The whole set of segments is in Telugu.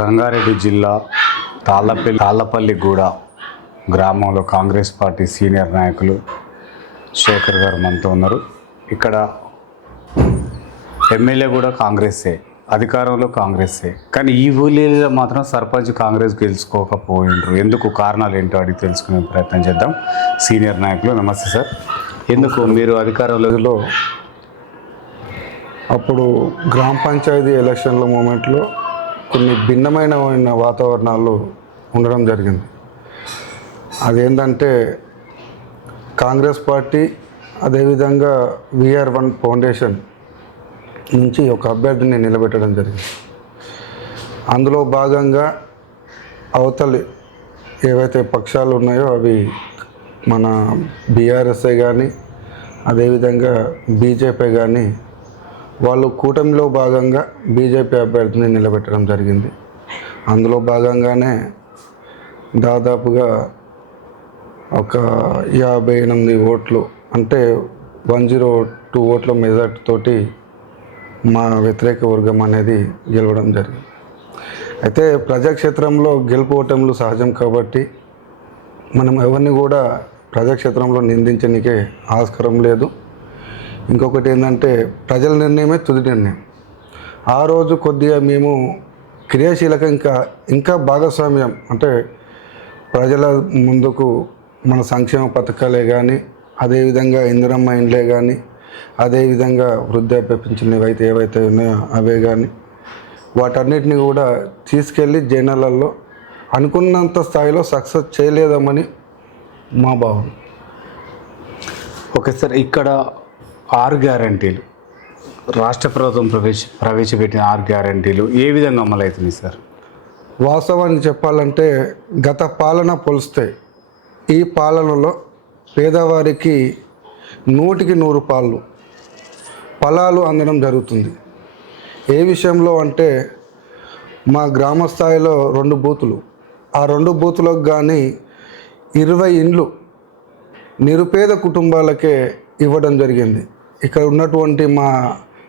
రంగారెడ్డి జిల్లా తాళ్ళపల్లిగూడ గ్రామంలో కాంగ్రెస్ పార్టీ సీనియర్ నాయకులు శేఖర్ గారు మనతో ఉన్నారు. ఇక్కడ ఎమ్మెల్యే కూడా కాంగ్రెస్సే, అధికారంలో కాంగ్రెస్సే, కానీ ఈ ఊళ్ళో మాత్రం సర్పంచ్ కాంగ్రెస్ గెలుచుకోకపోయిండ్రు. ఎందుకు కారణాలు ఏంటో అడిగి తెలుసుకునే ప్రయత్నం చేద్దాం. సీనియర్ నాయకులు నమస్తే సార్. ఎందుకు మీరు అధికారంలో అప్పుడు గ్రామ పంచాయతీ ఎలక్షన్ల మూమెంట్లో కొన్ని భిన్నమైన వాతావరణాలు ఉండడం జరిగింది. అదేంటంటే కాంగ్రెస్ పార్టీ అదేవిధంగా VR1 ఫౌండేషన్ నుంచి ఒక అభ్యర్థిని నిలబెట్టడం జరిగింది. అందులో భాగంగా అవతలి ఏవైతే పక్షాలు ఉన్నాయో అవి మన BRSఏ కానీ అదేవిధంగా BJP కానీ వాళ్ళు కూటమిలో భాగంగా BJP అభ్యర్థిని నిలబెట్టడం జరిగింది. అందులో భాగంగానే దాదాపుగా ఒక 58 ఓట్లు అంటే 102 ఓట్ల మెజార్టీ తోటి మా వ్యతిరేక వర్గం అనేది గెలవడం జరిగింది. అయితే ప్రజాక్షేత్రంలో గెలుపు ఓటములు సహజం కాబట్టి మనం ఎవరిని కూడా ప్రజాక్షేత్రంలో నిందించడానికే ఆస్కారం లేదు. ఇంకొకటి ఏంటంటే ప్రజల నిర్ణయమే తుది నిర్ణయం. ఆ రోజు కొద్దిగా మేము క్రియాశీలక ఇంకా భాగస్వామ్యం అంటే ప్రజల ముందుకు మన సంక్షేమ పథకాలే కానీ అదేవిధంగా ఇందిరమ్మ ఇండ్లే కానీ అదేవిధంగా వృద్ధాప్య పింఛన్లు ఏవైతే ఉన్నాయో అవే కానీ వాటన్నిటిని కూడా తీసుకెళ్ళి జనాలలో అనుకున్నంత స్థాయిలో సక్సెస్ చేయలేదామని మా భావన. ఓకే సార్, ఇక్కడ 6 గ్యారంటీలు రాష్ట్ర ప్రభుత్వం ప్రవేశపెట్టిన 6 గ్యారంటీలు ఏ విధంగా అమలు అవుతుంది సార్? వాస్తవానికి చెప్పాలంటే గత పాలన పోలిస్తే ఈ పాలనలో పేదవారికి 100కి 100 ఫలాలు అందడం జరుగుతుంది. ఏ విషయంలో అంటే మా గ్రామ స్థాయిలో 2 బూతులు, ఆ 2 బూతులకు కానీ 20 ఇండ్లు నిరుపేద కుటుంబాలకే ఇవ్వడం జరిగింది. ఇక్కడ ఉన్నటువంటి మా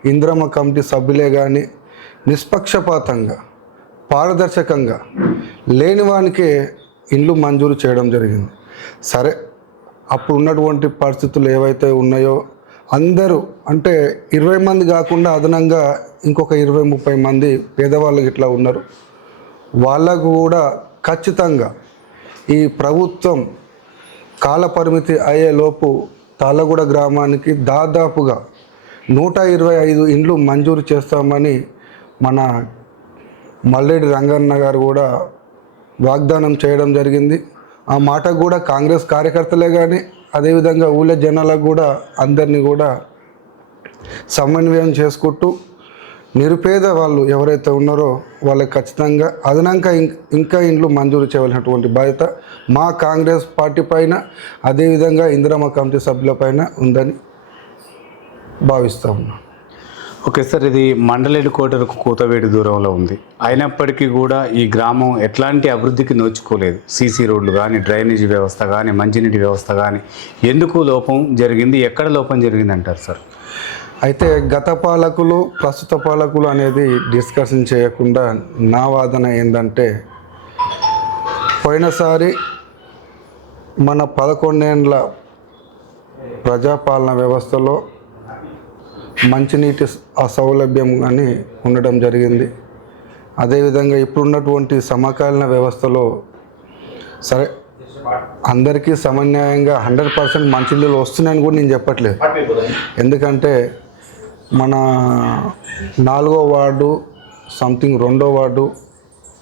ఇందిరమ్మ కమిటీ సభ్యులే కానీ నిష్పక్షపాతంగా పారదర్శకంగా లేనివానికే ఇండ్లు మంజూరు చేయడం జరిగింది. సరే, అప్పుడు ఉన్నటువంటి పరిస్థితులు ఏవైతే ఉన్నాయో అందరూ అంటే 20 మంది కాకుండా అదనంగా ఇంకొక 20-30 మంది పేదవాళ్ళకి ఇట్లా ఉన్నారు. వాళ్ళకు కూడా ఖచ్చితంగా ఈ ప్రభుత్వం కాలపరిమితి అయ్యేలోపు తాళ్ళగూడ గ్రామానికి దాదాపుగా 125 ఇండ్లు మంజూరు చేస్తామని మన మల్లెడి రంగన్న గారు కూడా వాగ్దానం చేయడం జరిగింది. ఆ మాటకు కూడా కాంగ్రెస్ కార్యకర్తలే కానీ అదేవిధంగా ఊళ్ళో జనాలకు కూడా అందరినీ కూడా సమన్వయం చేసుకుంటూ నిరుపేద వాళ్ళు ఎవరైతే ఉన్నారో వాళ్ళకి ఖచ్చితంగా అదనంగా ఇంకా ఇండ్లు మంజూరు చేయవలసినటువంటి బాధ్యత మా కాంగ్రెస్ పార్టీ పైన అదేవిధంగా ఇందిరమ్మ కమిటీ సభ్యుల పైన ఉందని భావిస్తూ ఉన్నాం. ఓకే సార్, ఇది మండలేడు కోటరకు కూతవేడి దూరంలో ఉంది. అయినప్పటికీ కూడా ఈ గ్రామం ఎట్లాంటి అభివృద్ధికి నోచుకోలేదు. సీసీ రోడ్లు కానీ డ్రైనేజీ వ్యవస్థ కానీ మంచినీటి వ్యవస్థ కానీ ఎందుకు లోపం జరిగింది, ఎక్కడ లోపం జరిగింది అంటారు సార్? అయితే గత పాలకులు ప్రస్తుత పాలకులు అనేది డిస్కషన్ చేయకుండా నా వాదన ఏంటంటే పోయినసారి మన 11 ఏండ్ల ప్రజాపాలన వ్యవస్థలో మంచినీటి అసౌలభ్యం కానీ ఉండడం జరిగింది. అదేవిధంగా ఇప్పుడున్నటువంటి సమకాలీన వ్యవస్థలో సరే అందరికీ సమన్యాయంగా 100% మంచినీళ్ళు వస్తున్నాయని కూడా నేను చెప్పట్లేదు. ఎందుకంటే మన 4వ వార్డు సంథింగ్ 2వ వార్డు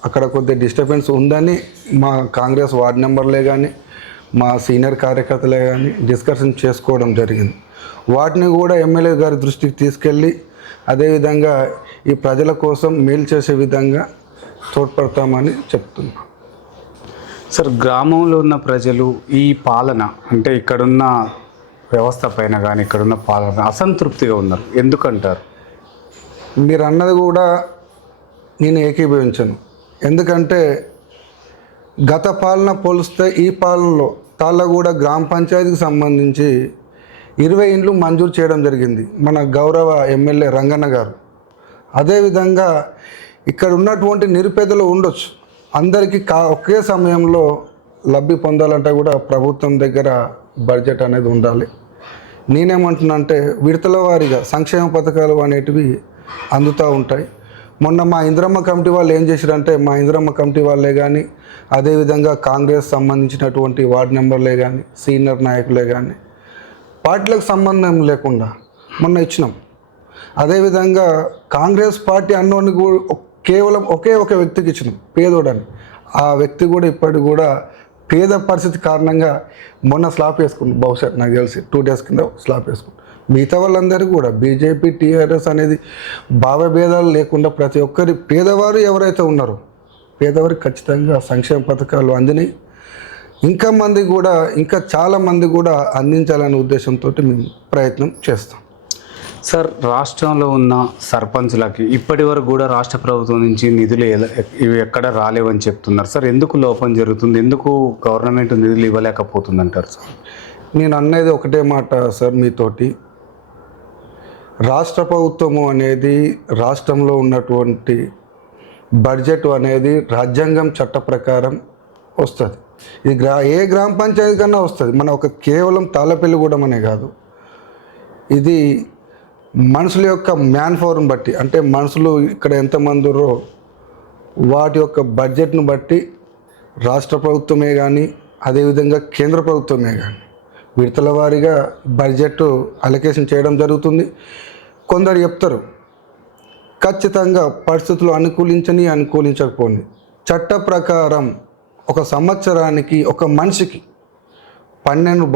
అక్కడ కొద్దిగా డిస్టర్బెన్స్ ఉందని మా కాంగ్రెస్ వార్డు మెంబర్లే కానీ మా సీనియర్ కార్యకర్తలే కానీ డిస్కషన్ చేసుకోవడం జరిగింది. వాటిని కూడా ఎమ్మెల్యే గారి దృష్టికి తీసుకెళ్ళి అదేవిధంగా ఈ ప్రజల కోసం మేలు చేసే విధంగా తోడ్పడతామని చెప్తున్నాం. సార్, గ్రామంలో ఉన్న ప్రజలు ఈ పాలన అంటే ఇక్కడున్న వ్యవస్థ పైన కానీ ఇక్కడున్న పాలన అసంతృప్తిగా ఉన్నారు. ఎందుకంటారు? మీరు అన్నది కూడా నేను ఏకీభవించను. ఎందుకంటే గత పాలన పోలిస్తే ఈ పాలనలో తాళ్ళగూడ గ్రామ పంచాయతీకి సంబంధించి 20 ఇండ్లు మంజూరు చేయడం జరిగింది మన గౌరవ ఎమ్మెల్యే రంగన్న గారు. అదేవిధంగా ఇక్కడ ఉన్నటువంటి నిరుపేదలు ఉండొచ్చు, అందరికీ ఒకే సమయంలో లబ్ధి పొందాలంటే కూడా ప్రభుత్వం దగ్గర బడ్జెట్ అనేది ఉండాలి. నేనేమంటున్నా అంటే విడతల వారీగా సంక్షేమ పథకాలు అనేటివి అందుతూ ఉంటాయి. మొన్న మా ఇందిరమ్మ కమిటీ వాళ్ళు ఏం చేశారంటే, మా ఇందిరమ్మ కమిటీ వాళ్ళే కానీ, అదేవిధంగా కాంగ్రెస్ సంబంధించినటువంటి వార్డు మెంబర్లే కానీ, సీనియర్ నాయకులే కానీ, పార్టీలకు సంబంధం లేకుండా మొన్న ఇచ్చినాం. అదేవిధంగా కాంగ్రెస్ పార్టీ అన్నోని కేవలం ఒకే ఒక వ్యక్తికి ఇచ్చినాం, పేదోడని. ఆ వ్యక్తి కూడా ఇప్పటికి కూడా పేద పరిస్థితి కారణంగా మొన్న స్లాప్ వేసుకుంది. బహుశా నాకు తెలిసి 2 days కింద స్లాప్ వేసుకుంది. మిగతా వాళ్ళందరూ కూడా బీజేపీ, టీఆర్ఎస్ అనేది భావభేదాలు లేకుండా ప్రతి ఒక్కరి పేదవారు ఎవరైతే ఉన్నారో పేదవారికి ఖచ్చితంగా సంక్షేమ పథకాలు అందినాయి. ఇంకా చాలామంది కూడా అందించాలనే ఉద్దేశంతో మేము ప్రయత్నం చేస్తాం. సార్, రాష్ట్రంలో ఉన్న సర్పంచ్లకి ఇప్పటి వరకు కూడా రాష్ట్ర ప్రభుత్వం నుంచి నిధులు ఇవి ఎక్కడ రాలేవని చెప్తున్నారు సార్. ఎందుకు లోపం జరుగుతుంది? ఎందుకు గవర్నమెంట్ నిధులు ఇవ్వలేకపోతుంది అంటారు సార్? నేను అనేది ఒకటే మాట సార్ మీతోటి. రాష్ట్ర ప్రభుత్వము అనేది రాష్ట్రంలో ఉన్నటువంటి బడ్జెట్ అనేది రాజ్యాంగం చట్ట ప్రకారం వస్తుంది. ఇది ఏ గ్రామ పంచాయతీ కన్నా వస్తుంది. మన ఒక కేవలం తాళ్ళపల్లిగూడెం అనే కాదు, ఇది మనుషుల యొక్క మ్యాన్ పవర్ని బట్టి, అంటే మనుషులు ఇక్కడ ఎంతమంది ఉన్నారో వాటి యొక్క బడ్జెట్ను బట్టి రాష్ట్ర ప్రభుత్వమే కానీ, అదేవిధంగా కేంద్ర ప్రభుత్వమే కానీ విడతల వారీగా బడ్జెట్ అలొకేషన్ చేయడం జరుగుతుంది. కొందరు చెప్తారు ఖచ్చితంగా పరిస్థితులు అనుకూలించకపోని చట్ట ప్రకారం ఒక సంవత్సరానికి ఒక మనిషికి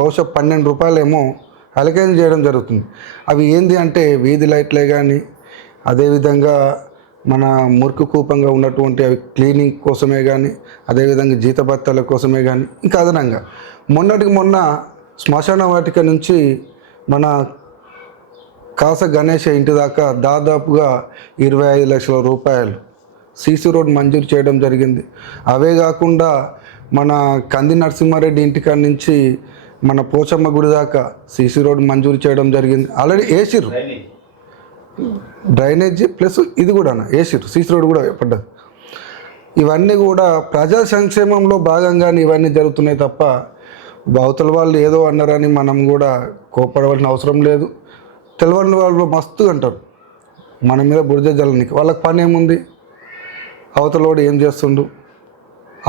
బహుశా 12 రూపాయలేమో అలొకేషన్ చేయడం జరుగుతుంది. అవి ఏంది అంటే వీధి లైట్లే కానీ, అదేవిధంగా మన మురికి కూపంగా ఉన్నటువంటి అవి క్లీనింగ్ కోసమే కానీ, అదేవిధంగా జీతభత్యాల కోసమే కానీ, ఇంకా అదనంగా మొన్న శ్మశాన వాటిక నుంచి మన కాస గణేష్ ఇంటి దాకా దాదాపుగా 25 లక్షల రూపాయలు సీసీ రోడ్ మంజూరు చేయడం జరిగింది. అవే కాకుండా మన కంది నరసింహారెడ్డి ఇంటికాడ నుంచి మన పోచమ్మ గుడి దాకా సీసీ రోడ్ మంజూరు చేయడం జరిగింది. ఆల్రెడీ వేసిర్రు, డ్రైనేజీ ప్లస్ ఇది కూడా వేసిర్రు, సీసీ రోడ్ కూడా పడ్డది. ఇవన్నీ కూడా ప్రజా సంక్షేమంలో భాగంగానే ఇవన్నీ జరుగుతున్నాయి తప్ప అవతల వాళ్ళు ఏదో అన్నారని మనం కూడా కోపడవలసిన అవసరం లేదు. తెలవని వాళ్ళు మస్తు అంటారు మన మీద బురద జల్లనికి. వాళ్ళకి పని ఏముంది? అవతలోడు ఏం చేస్తుండు,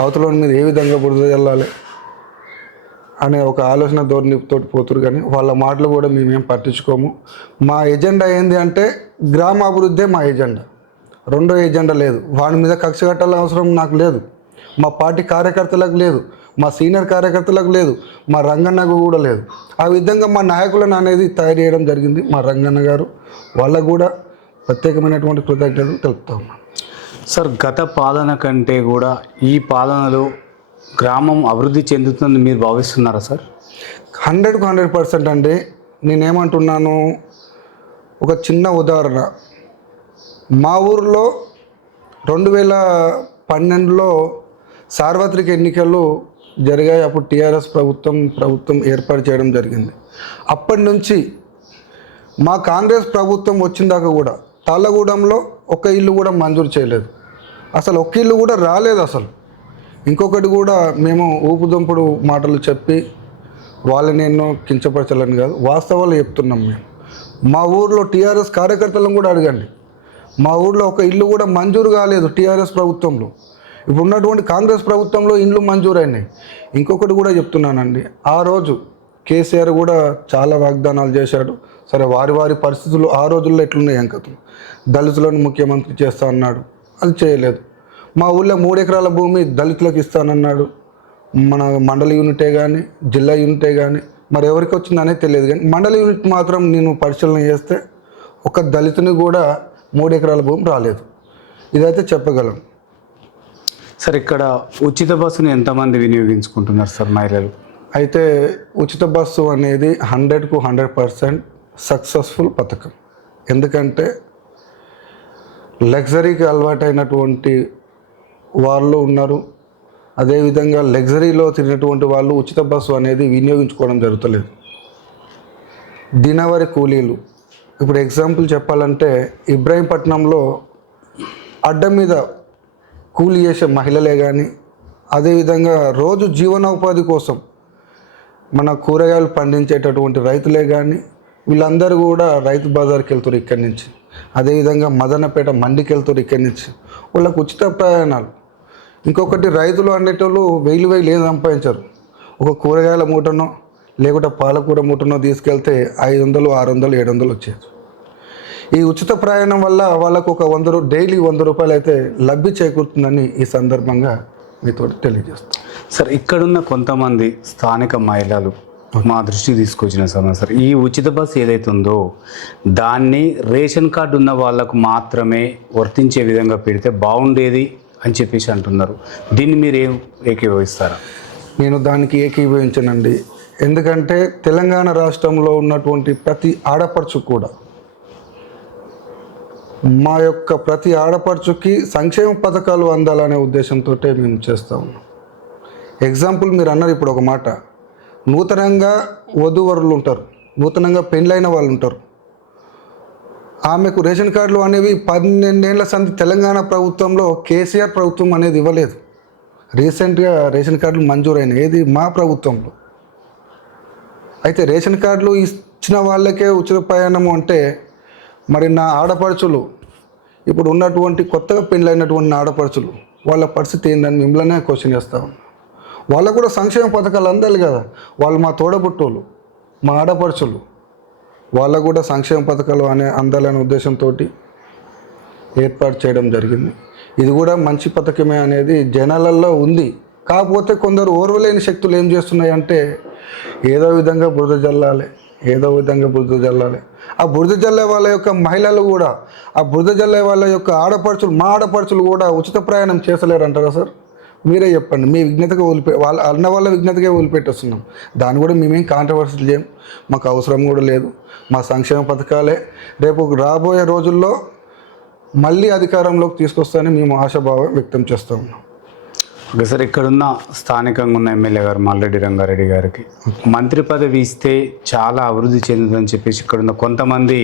అవతలోడి మీద ఏ విధంగా బురద జల్లాలి అనే ఒక ఆలోచన ధోరణితో పోతురు. కానీ వాళ్ళ మాటలు కూడా మేమేం పట్టించుకోము. మా ఎజెండా ఏంది అంటే గ్రామాభివృద్ధే మా ఎజెండా, రెండో ఎజెండా లేదు. వాడి మీద కక్ష కట్టాల అవసరం నాకు లేదు, మా పార్టీ కార్యకర్తలకు లేదు, మా సీనియర్ కార్యకర్తలకు లేదు, మా రంగన్నకు కూడా లేదు. ఆ విధంగా మా నాయకులను అనేది తయారు చేయడం జరిగింది మా రంగన్న గారు. వాళ్ళకు కూడా ప్రత్యేకమైనటువంటి కృతజ్ఞతలు తెలుపుతా ఉన్నాం. సార్, గత పాలన కంటే కూడా ఈ పాలనలో గ్రామం అభివృద్ధి చెందుతుందని మీరు భావిస్తున్నారా సార్? 100% అండి. నేనేమంటున్నాను, ఒక చిన్న ఉదాహరణ. మా ఊరిలో 2012లో సార్వత్రిక ఎన్నికలు జరిగాయి. అప్పుడు టీఆర్ఎస్ ప్రభుత్వం ఏర్పాటు చేయడం జరిగింది. అప్పటి నుంచి మా కాంగ్రెస్ ప్రభుత్వం వచ్చిన దాకా కూడా తాళ్ళగూడెంలో ఒక ఇల్లు కూడా మంజూరు చేయలేదు. అసలు ఒక ఇల్లు కూడా రాలేదు అసలు. ఇంకొకటి కూడా మేము ఊపుదంపుడు మాటలు చెప్పి వాళ్ళని ఎన్నో కించపరచాలని కాదు, వాస్తవాలు చెప్తున్నాం. మా ఊర్లో టీఆర్ఎస్ కార్యకర్తలను కూడా అడగండి, మా ఊర్లో ఒక ఇల్లు కూడా మంజూరు కాలేదు టీఆర్ఎస్ ప్రభుత్వంలో. ఇప్పుడు ఉన్నటువంటి కాంగ్రెస్ ప్రభుత్వంలో ఇండ్లు మంజూరైనాయి. ఇంకొకటి కూడా చెప్తున్నానండి, ఆ రోజు కేసీఆర్ కూడా చాలా వాగ్దానాలు చేశాడు. సరే, వారి పరిస్థితులు ఆ రోజుల్లో ఎట్లున్నాయి అంకతులు, దళితులను ముఖ్యమంత్రి చేస్తా అన్నాడు, అది చేయలేదు. మా ఊళ్ళో 3 ఎకరాల భూమి దళితులకు ఇస్తానన్నాడు. మన మండల యూనిటే కానీ జిల్లా యూనిటే కానీ మరి ఎవరికి వచ్చిందనే తెలియదు. కానీ మండల యూనిట్ మాత్రం నేను పరిశీలన చేస్తే ఒక దళితుని కూడా 3 ఎకరాల భూమి రాలేదు. ఇదైతే చెప్పగలం. సార్, ఇక్కడ ఉచిత బస్సును ఎంతమంది వినియోగించుకుంటున్నారు సార్ మహిళలు? అయితే ఉచిత బస్సు అనేది 100% సక్సెస్ఫుల్ పథకం. ఎందుకంటే లగ్జరీకి అలవాటైనటువంటి వాళ్ళు ఉన్నారు, అదేవిధంగా లగ్జరీలో తిరిగినటువంటి వాళ్ళు ఉచిత బస్సు అనేది వినియోగించుకోవడం జరుగుతలేదు. దినవరి కూలీలు, ఇప్పుడు ఎగ్జాంపుల్ చెప్పాలంటే ఇబ్రాహీంపట్నంలో అడ్డం మీద కూలి చేసే మహిళలే కానీ, అదేవిధంగా రోజు జీవనోపాధి కోసం మన కూరగాయలు పండించేటటువంటి రైతులే కానీ, వీళ్ళందరూ కూడా రైతు బజార్కి వెళ్తారు ఇక్కడి నుంచి. అదేవిధంగా మదనపేట మండికి వెళ్తారు ఇక్కడి నుంచి. వాళ్ళకు ఉచిత ప్రయాణాలు. ఇంకొకటి, రైతులు అనేటోళ్ళు వేలు ఏం సంపాదించారు. ఒక కూరగాయల మూటనో లేకుంటే పాలకూర మూటనో తీసుకెళ్తే 500, 600, 700 వచ్చేది. ఈ ఉచిత ప్రయాణం వల్ల వాళ్ళకు ఒక డైలీ 100 రూపాయలు అయితే లబ్ధి చేకూరుతుందని ఈ సందర్భంగా మీతో తెలియజేస్తాం. సార్, ఇక్కడున్న కొంతమంది స్థానిక మహిళలు మా దృష్టికి తీసుకొచ్చిన సమస్య సార్, ఈ ఉచిత బస్సు ఏదైతే ఉందో దాన్ని రేషన్ కార్డు ఉన్న వాళ్ళకు మాత్రమే వర్తించే విధంగా పెడితే బాగుండేది అని చెప్పేసి అంటున్నారు. దీన్ని మీరు ఏం ఏకీభవిస్తారా? నేను దానికి ఏకీభవించనండి. ఎందుకంటే తెలంగాణ రాష్ట్రంలో ఉన్నటువంటి ప్రతి ఆడపడుచు కూడా, మా యొక్క ప్రతి ఆడపడుచుకి సంక్షేమ పథకాలు అందాలనే ఉద్దేశంతో మేము చేస్తూ ఉన్నాం. ఎగ్జాంపుల్, మీరు అన్నారు ఇప్పుడు ఒక మాట, నూతనంగా వధూవరులు ఉంటారు, నూతనంగా పెళ్ళైన వాళ్ళు ఉంటారు. ఆమెకు రేషన్ కార్డులు అనేవి 12 ఏళ్ల సంది తెలంగాణ ప్రభుత్వంలో కేసీఆర్ ప్రభుత్వం అనేది ఇవ్వలేదు. రీసెంట్గా రేషన్ కార్డులు మంజూరైన ఏది మా ప్రభుత్వంలో. అయితే రేషన్ కార్డులు ఇచ్చిన వాళ్ళకే ఉచిత ప్రయాణము అంటే, మరి నా ఆడపడుచులు, ఇప్పుడు ఉన్నటువంటి కొత్తగా పెళ్ళైనటువంటి ఆడపడుచులు, వాళ్ళ పరిస్థితి ఏందని మిమ్మల్నే క్వశ్చన్ చేస్తా ఉన్నా. వాళ్ళకు కూడా సంక్షేమ పథకాలు అందాలి కదా. వాళ్ళు మా తోడబుట్టోళ్ళు, మా ఆడపడుచులు, వాళ్ళకు కూడా సంక్షేమ పథకాలు అందాలనే ఉద్దేశంతో ఏర్పాటు చేయడం జరిగింది. ఇది కూడా మంచి పథకమే అనేది జనాలలో ఉంది. కాకపోతే కొందరు ఓర్వలేని శక్తులు ఏం చేస్తున్నాయంటే, ఏదో విధంగా బురద జల్లాలి. ఆ బురద జల్లే వాళ్ళ యొక్క మహిళలు కూడా, ఆ బురద జల్లే వాళ్ళ యొక్క ఆడపడుచులు, మా ఆడపడుచులు కూడా ఉచిత ప్రయాణం చేసలేరు అంటారా సార్? మీరే చెప్పండి. మీ విజ్ఞతగా వాళ్ళ అన్న వాళ్ళ విజ్ఞతగా వదిలిపెట్టేస్తున్నాం. దాన్ని కూడా మేమేం కాంట్రవర్సీలు చేయం, మాకు అవసరం కూడా లేదు. మా సంక్షేమ పథకాలే రేపు రాబోయే రోజుల్లో మళ్ళీ అధికారంలోకి తీసుకొస్తానని మేము ఆశాభావం వ్యక్తం చేస్తూ ఉన్నాం. ఓకే సార్, ఇక్కడున్న స్థానికంగా ఉన్న ఎమ్మెల్యే గారు మల్రెడ్డి రంగారెడ్డి గారికి మంత్రి పదవి ఇస్తే చాలా అభివృద్ధి చెందుతుందని చెప్పేసి ఇక్కడున్న కొంతమంది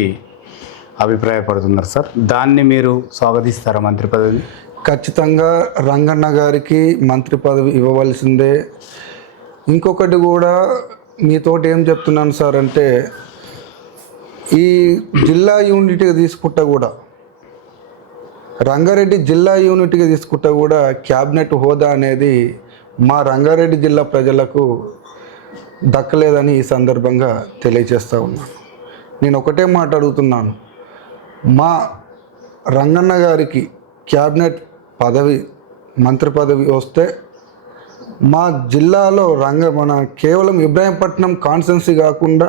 అభిప్రాయపడుతున్నారు సార్. దాన్ని మీరు స్వాగతిస్తారా మంత్రి పదవిని? ఖచ్చితంగా రంగన్న గారికి మంత్రి పదవి ఇవ్వవలసిందే. ఇంకొకటి కూడా మీతోటి ఏం చెప్తున్నాను సార్ అంటే, ఈ జిల్లా యూనిట్గా తీసుకుంటా కూడా, రంగారెడ్డి జిల్లా యూనిట్గా తీసుకుంటా కూడా క్యాబినెట్ హోదా అనేది మా రంగారెడ్డి జిల్లా ప్రజలకు దక్కలేదని ఈ సందర్భంగా తెలియజేస్తూ ఉన్నాను. నేను ఒకటే మాట అడుగుతున్నాను, మా రంగన్న గారికి క్యాబినెట్ పదవి, మంత్రి పదవి వస్తే మా జిల్లాలో మన కేవలం ఇబ్రాహీంపట్నం కాన్స్టిట్యున్సీ కాకుండా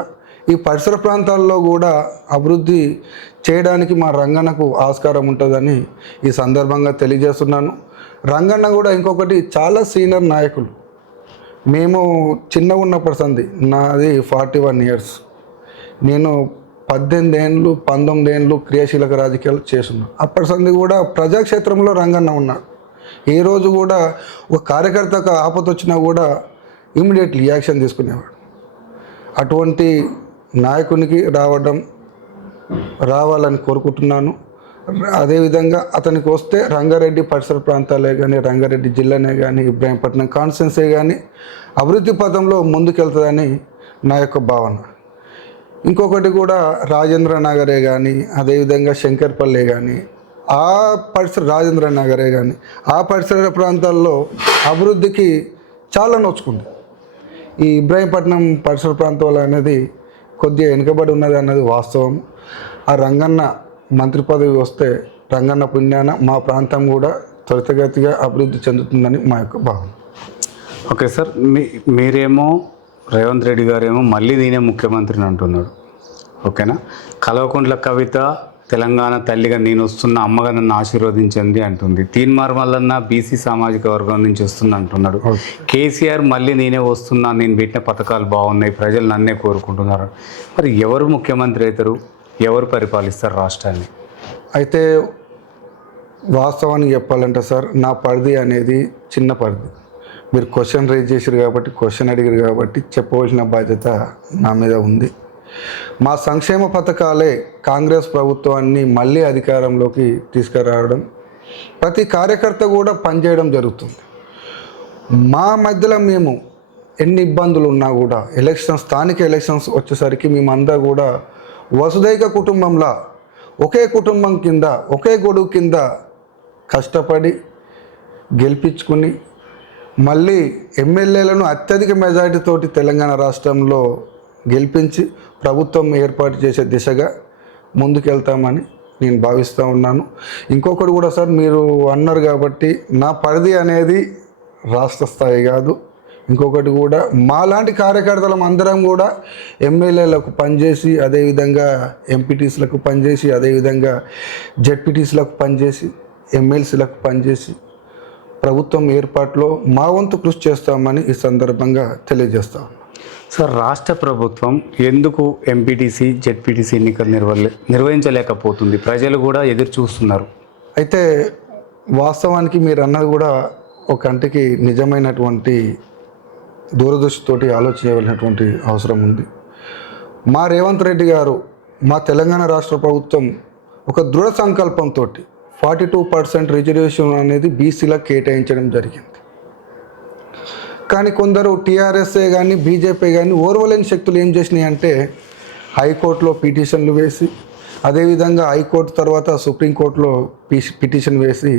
ఈ పరిసర ప్రాంతాల్లో కూడా అభివృద్ధి చేయడానికి మా రంగన్నకు ఆస్కారం ఉంటుందని ఈ సందర్భంగా తెలియజేస్తున్నాను. రంగన్న కూడా ఇంకొకటి, చాలా సీనియర్ నాయకులు. మేము చిన్నగా ఉన్నప్పటి సంది, నాది 41 years, నేను 18 ఏళ్ళు 19 ఏళ్ళు క్రియాశీలక రాజకీయాలు చేస్తున్నాను. అప్పటి సంది కూడా ప్రజాక్షేత్రంలో రంగన్న ఉన్నాడు. ఏ రోజు కూడా ఒక కార్యకర్తకు ఆపద వచ్చినా కూడా ఇమ్మీడియట్లీ యాక్షన్ తీసుకునేవాడు. అటువంటి నాయకునికి రావాలని కోరుకుంటున్నాను. అదేవిధంగా అతనికి వస్తే రంగారెడ్డి పరిసర ప్రాంతాలే కానీ, రంగారెడ్డి జిల్లానే కానీ, ఇబ్రాహీంపట్నం కాన్స్టిట్యున్సీ కానీ అభివృద్ధి పథంలో ముందుకెళ్తుందని నా యొక్క భావన. ఇంకొకటి కూడా రాజేంద్ర నగరే కానీ, అదేవిధంగా శంకర్పల్లె కానీ, రాజేంద్ర నగరే కానీ ఆ పరిసర ప్రాంతాల్లో అభివృద్ధికి చాలా నోచుకుంది. ఈ ఇబ్రాహీంపట్నం పరిసర ప్రాంతాలు అనేది కొద్దిగా వెనుకబడి ఉన్నది అన్నది వాస్తవం. ఆ రంగన్న మంత్రి పదవి వస్తే రంగన్న పుణ్యాన మా ప్రాంతం కూడా త్వరితగతిగా అభివృద్ధి చెందుతుందని మా యొక్క భావన. ఓకే సార్, మీరేమో రేవంత్ రెడ్డి గారేమో మళ్ళీ నేనే ముఖ్యమంత్రిని అంటున్నాడు. ఓకేనా? కల్వకుంట్ల కవిత తెలంగాణ తల్లిగా నేను వస్తున్న, అమ్మగా నన్ను ఆశీర్వదించింది అంటుంది. తీన్మార్ మల్లన్న బీసీ సామాజిక వర్గం నుంచి వస్తుంది అంటున్నాడు. కేసీఆర్ మళ్ళీ నేనే వస్తున్నా, నేను పెట్టిన పథకాలు బాగున్నాయి, ప్రజలు నన్నే కోరుకుంటున్నారు. మరి ఎవరు ముఖ్యమంత్రి అవుతారు, ఎవరు పరిపాలిస్తారు రాష్ట్రాన్ని? అయితే వాస్తవానికి చెప్పాలంటే సార్, నా పరిధి అనేది చిన్న పరిధి. మీరు క్వశ్చన్ రేజ్ చేశారు కాబట్టి, క్వశ్చన్ అడిగారు కాబట్టి చెప్పవలసిన బాధ్యత నా మీద ఉంది. మా సంక్షేమ పథకాలే కాంగ్రెస్ ప్రభుత్వాన్ని మళ్ళీ అధికారంలోకి తీసుకురావడం ప్రతి కార్యకర్త కూడా పనిచేయడం జరుగుతుంది. మా మధ్యలో మేము ఎన్ని ఇబ్బందులు ఉన్నా కూడా స్థానిక ఎలక్షన్స్ వచ్చేసరికి మేమంతా కూడా వసుదైక కుటుంబంలా ఒకే కుటుంబం కింద ఒకే గొడుగు కింద కష్టపడి గెలిపించుకుని మళ్ళీ ఎమ్మెల్యేలను అత్యధిక మెజారిటీతోటి తెలంగాణ రాష్ట్రంలో గెలిపించి ప్రభుత్వం ఏర్పాటు చేసే దిశగా ముందుకెళ్తామని నేను భావిస్తూ ఉన్నాను. ఇంకొకటి కూడా సార్, మీరు అన్నారు కాబట్టి నా పరిధి అనేది రాష్ట్ర స్థాయి కాదు. ఇంకొకటి కూడా మాలాంటి కార్యకర్తలం అందరం కూడా ఎమ్మెల్యేలకు పనిచేసి, అదేవిధంగా ఎంపీటీసీలకు పనిచేసి, అదేవిధంగా జెడ్పీటీసీలకు పనిచేసి, ఎమ్మెల్సీలకు పనిచేసి ప్రభుత్వం ఏర్పాటులో మా వంతు కృషి చేస్తామని ఈ సందర్భంగా తెలియజేస్తాం. సార్, రాష్ట్ర ప్రభుత్వం ఎందుకు ఎంపీటీసీ జెడ్పీటీసీ ఎన్నికలు నిర్వహించలేకపోతుంది? ప్రజలు కూడా ఎదురు చూస్తున్నారు. అయితే వాస్తవానికి మీరు అన్నది కూడా ఒక కంటికి నిజమైనటువంటి దూరదృష్టితోటి ఆలోచించవలసినటువంటి అవసరం ఉంది. మా రేవంత్ రెడ్డి గారు, మా తెలంగాణ రాష్ట్ర ప్రభుత్వం ఒక దృఢ సంకల్పంతో 42% రిజర్వేషన్ అనేది బీసీలకు కేటాయించడం జరిగింది. కానీ కొందరు టీఆర్ఎస్ఏ కానీ బీజేపీ కానీ ఓర్వలేని శక్తులు ఏం చేసినాయి అంటే హైకోర్టులో పిటిషన్లు వేసి, అదేవిధంగా హైకోర్టు తర్వాత సుప్రీంకోర్టులో పిటిషన్ వేసి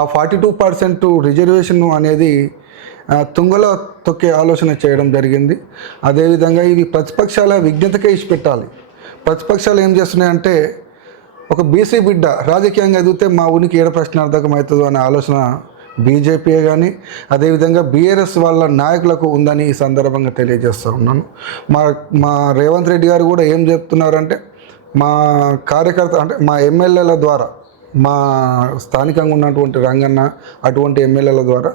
ఆ 42% రిజర్వేషన్ అనేది తుంగలో తొక్కే ఆలోచన చేయడం జరిగింది. అదేవిధంగా ఇవి ప్రతిపక్షాల విజ్ఞతకే ఇచ్చిపెట్టాలి. ప్రతిపక్షాలు ఏం చేస్తున్నాయంటే ఒక బీసీ బిడ్డ రాజకీయంగా ఎదిగితే మా ఊరికి ఏడ ప్రశ్నార్థకం అవుతుందో అనే ఆలోచన బీజేపీ కానీ అదేవిధంగా బీఆర్ఎస్ వాళ్ళ నాయకులకు ఉందని ఈ సందర్భంగా తెలియజేస్తూ ఉన్నాను. మా రేవంత్ రెడ్డి గారు కూడా ఏం చెప్తున్నారంటే మా కార్యకర్త అంటే మా ఎమ్మెల్యేల ద్వారా, మా స్థానికంగా ఉన్నటువంటి రంగన్న అటువంటి ఎమ్మెల్యేల ద్వారా